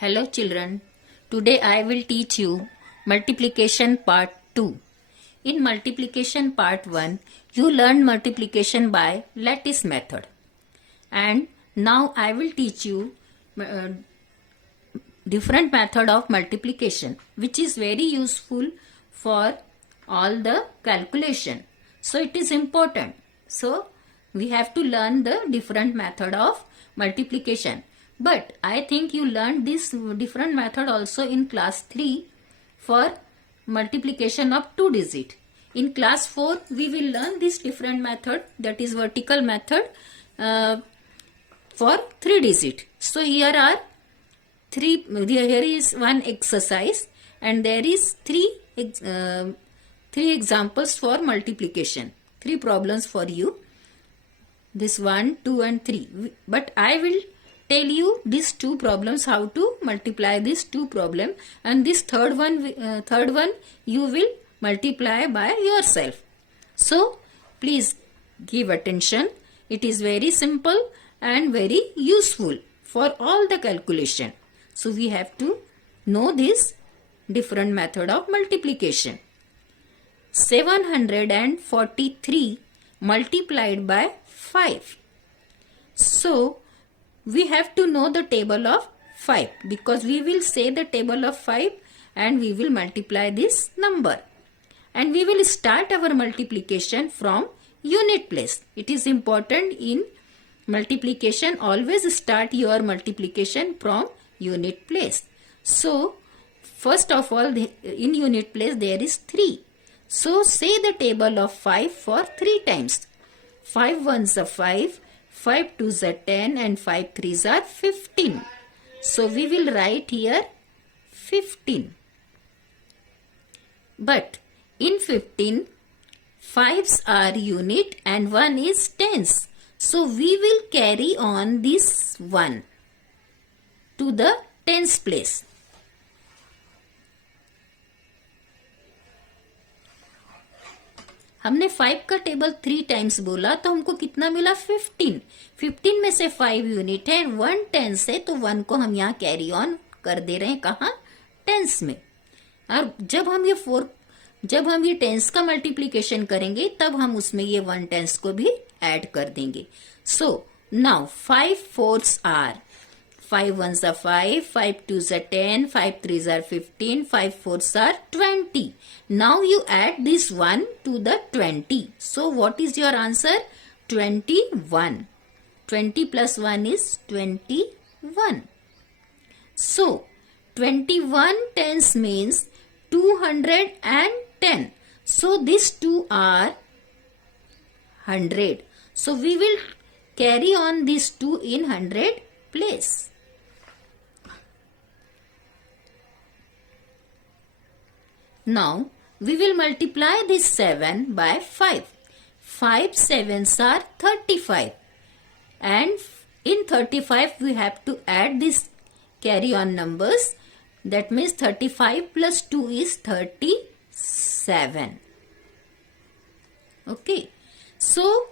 Hello children, today I will teach you multiplication part 2. In multiplication part 1, you learned multiplication by lattice method. And now I will teach you different method of multiplication which is very useful for all the calculation. So it is important. So we have to learn the different method of multiplication. But I think you learned this different method also in class 3 for multiplication of 2 digit. In class 4 we will learn this different method, that is vertical method for 3 digit. So here is one exercise and there is three examples for multiplication, 3 problems for you. This 1, 2 and 3. But I will tell you these 2 problems, how to multiply these 2 problem, and this third one you will multiply by yourself. So please give attention. It is very simple and very useful for all the calculation. So we have to know this different method of multiplication. 743 multiplied by 5. So we have to know the table of 5 because we will say the table of 5 and we will multiply this number. And we will start our multiplication from unit place. It is important in multiplication, always start your multiplication from unit place. So first of all, in unit place there is 3. So say the table of 5 for 3 times. 5 ones are 5, 5 twos are 10 and 5 threes are 15. So we will write here 15. But in 15, 5s are unit and 1 is tens. So we will carry on this 1 to the tens place. हमने 5 का table 3 times बोला तो हमको कितना मिला 15. 15 में से 5 unit है, 1 टेंस है, तो 1 को हम यहाँ कैरी ऑन कर दे रहे हैं कहाँ, टेंस में. और जब हम ये टेंस का मल्टीप्लीकेशन करेंगे तब हम उसमें ये 1 टेंस को भी ऐड कर देंगे. So now 5 fours are 5 ones are 5, 5 twos are 10, 5 threes are 15, 5 fours are 20. Now you add this 1 to the 20. So what is your answer? 21. 20 plus 1 is 21. So 21 tens means 210. So these 2 are 100. So we will carry on these 2 in 100 place. Now we will multiply this 7 by 5. 5 sevens are 35 and in 35 we have to add this carry on numbers. That means 35 plus 2 is 37. Okay. So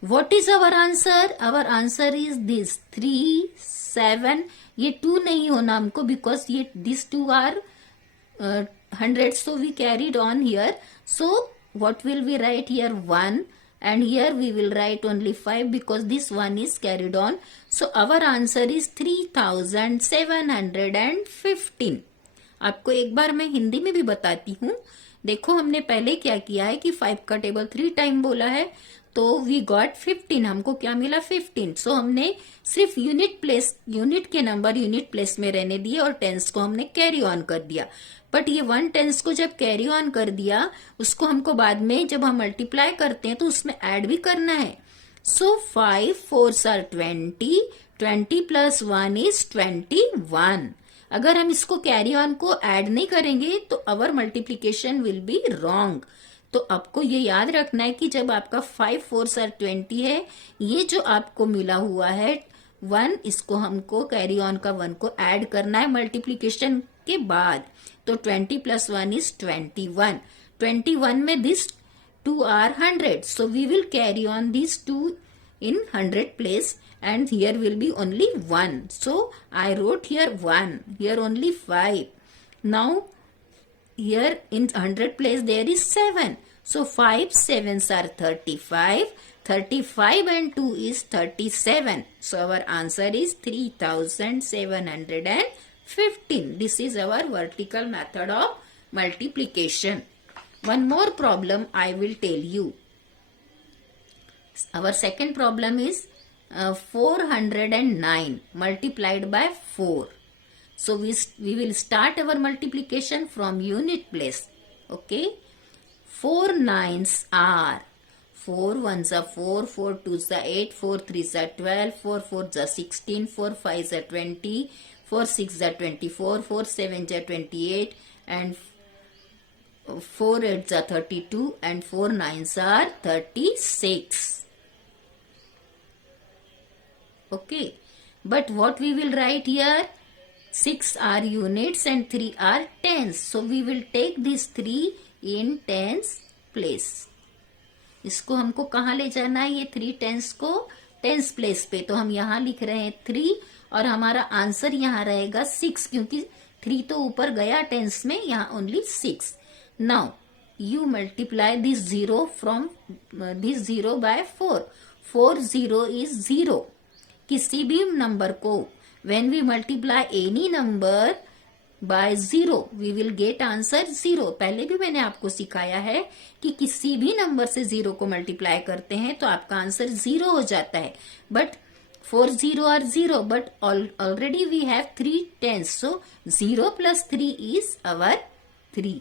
what is our answer? Our answer is this 3, 7. ये 2 नहीं होना हमको because these 2 are 100, so we carried on here. So what will we write here? 1, and here we will write only 5 because this 1 is carried on. So our answer is 3715. आपको एक बार मैं हिंदी में भी बताती हूँ. देखो हमने पहले क्या किया है कि 5 का टेबल 3 टाइम बोला है तो वी गॉट 15. हमको क्या मिला 15. सो हमने सिर्फ यूनिट के नंबर यूनिट प्लेस में रहने दिए और टेंस को हमने कैरी ऑन कर दिया. बट ये 1 टेंस को जब कैरी ऑन कर दिया उसको हमको बाद में जब हम मल्टीप्लाई करते हैं तो उसमें ऐड भी करना है. सो 5 4s are 20. 20 plus 1 is 21. अगर हम इसको कैरी ऑन को ऐड नहीं करेंगे तो अवर मल्टीप्लीकेशन विल बी रॉन्ग. तो आपको ये याद रखना है कि जब आपका 5 4s are 20 है, ये जो आपको मिला हुआ है 1, इसको हमको कैरी ऑन का 1 को ऐड करना है मल्टीप्लीकेशन के बाद. तो 20 plus 1 is 21. 21 में this 2 are 100. So we will carry on these 2 in 100 place and here will be only 1. So I wrote here 1, here only 5. Now here in 100 place there is 7. So 5 sevens are 35. 35 and 2 is 37. So our answer is 3715. This is our vertical method of multiplication. One more problem I will tell you. Our second problem is 409 multiplied by 4. So we will start our multiplication from unit place. Okay. 4 9s are 4 1s are 4, 4 2s are 8, 4 3s are 12, 4 4s are 16, 4 5s are 20, 4 6s are 24, 4 7s are 28, and 4 8s are 32, and 4 9s are 36. Okay, but what we will write here? 6 are units and 3 are tens. So we will take these 3 in tens place. इसको हमको कहाँ ले जाना है? ये 3 tense को tens place पे. तो हम यहाँ लिख रहे हैं 3 और हमारा आंसर यहाँ रहेगा 6, क्योंकि 3 तो ऊपर गया टेंस में, यहाँ only 6. Now you multiply this 0 from this 0 by 4. 4 0 is 0. किसी भी नंबर को when we multiply any number by 0 we will get answer 0. पहले भी मैंने आपको सिखाया है कि किसी भी नंबर से 0 को मल्टीप्लाई करते हैं तो आपका आंसर 0 हो जाता है. But 4 0 are 0, but already we have 3 tens. So 0 plus 3 is our 3.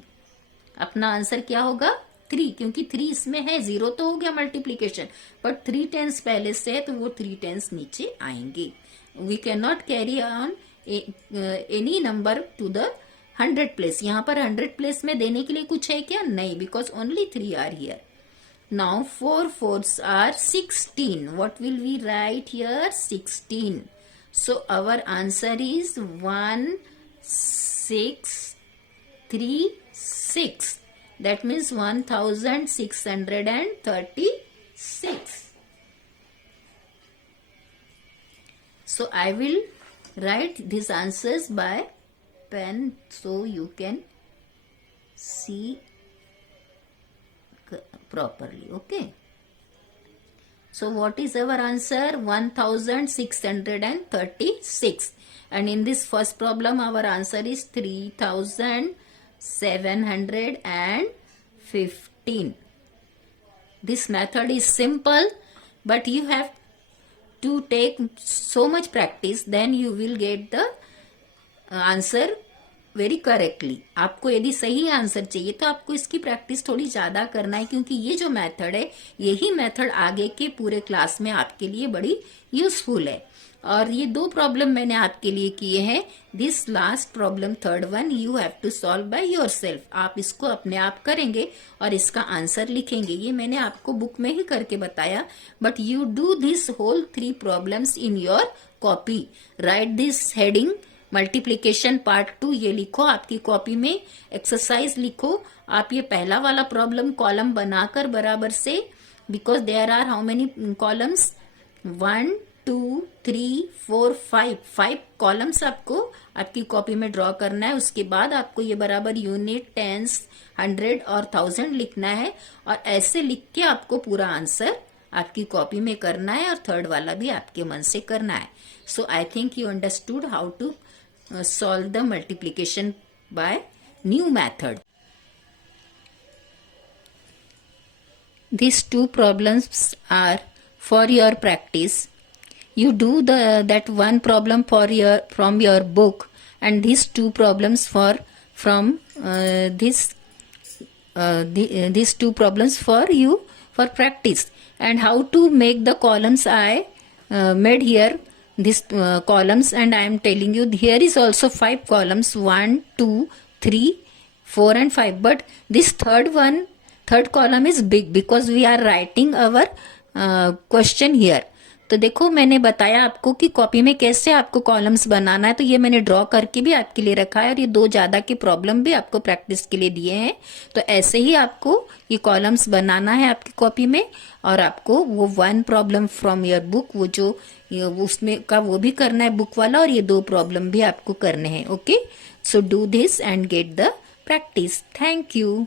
अपना आंसर क्या होगा? 3, क्योंकि 3 इसमें है. 0 तो हो गया मल्टीप्लीकेशन, बट 3 टेंस पहले से है तो वो 3 टेंस नीचे आएंगे. We can not carry on any number to the 100 place. यहाँ पर 100 प्लेस में देने के लिए कुछ है क्या? नहीं, because only 3 are here. Now 4 4s are 16. What will we write here? 16. So our answer is 1 6 3 6. That means 1636. So I will write these answers by pen so you can see properly. Okay. So what is our answer? 1636. And in this first problem our answer is 3715. This method is simple, but you have to take so much practice, then you will get the answer very correctly. आपको यदि सही answer चाहिए तो आपको इसकी practice थोड़ी ज्यादा करना है, क्योंकि ये जो मेथड है यही मेथड आगे के पूरे क्लास में आपके लिए बड़ी यूजफुल है. और ये 2 प्रॉब्लम मैंने आपके लिए किए हैं. This last problem third one you have to solve by yourself. आप इसको अपने आप करेंगे और इसका आंसर लिखेंगे. ये मैंने आपको बुक में ही करके बताया, but you do this whole 3 problems in your copy. Write this heading multiplication part 2 ये लिखो आपकी कॉपी में. एक्सरसाइज लिखो. आप ये पहला वाला प्रॉब्लम कॉलम बनाकर बराबर से, because there are how many columns? 1 2 3 4 5 columns आपको आपकी कॉपी में ड्रॉ करना है. उसके बाद आपको ये बराबर यूनिट, टेंस, 100 और 1000 लिखना है, और ऐसे लिख के आपको पूरा आंसर आपकी कॉपी में करना है, और थर्ड वाला भी आपके मन से करना है. So I think you understood how to solve the multiplication by new method. These 2 problems are for your practice. You do that one problem from your book, and these 2 problems from these 2 problems for you for practice. And how to make the columns I made here. This columns, and I am telling you here is also 5 columns, 1 2 3 4 and 5, but this third column is big because we are writing our question here. तो देखो मैंने बताया आपको कि copy में कैसे आपको columns बनाना है, तो ये मैंने ड्रॉ करके भी आपके लिए रखा है और ये 2 ज्यादा के प्रॉब्लम भी आपको प्रैक्टिस के लिए दिए हैं। तो ऐसे ही आपको ये कॉलम्स बनाना है आपकी कॉपी में, और आपको वो 1 प्रॉब्लम फ्रॉम योर बुक, वो जो उसमें का वो भी करना है बुक वाला, और ये 2 प्रॉब्लम भी आपको करने हैं। Okay, so do this and get the practice. Thank you.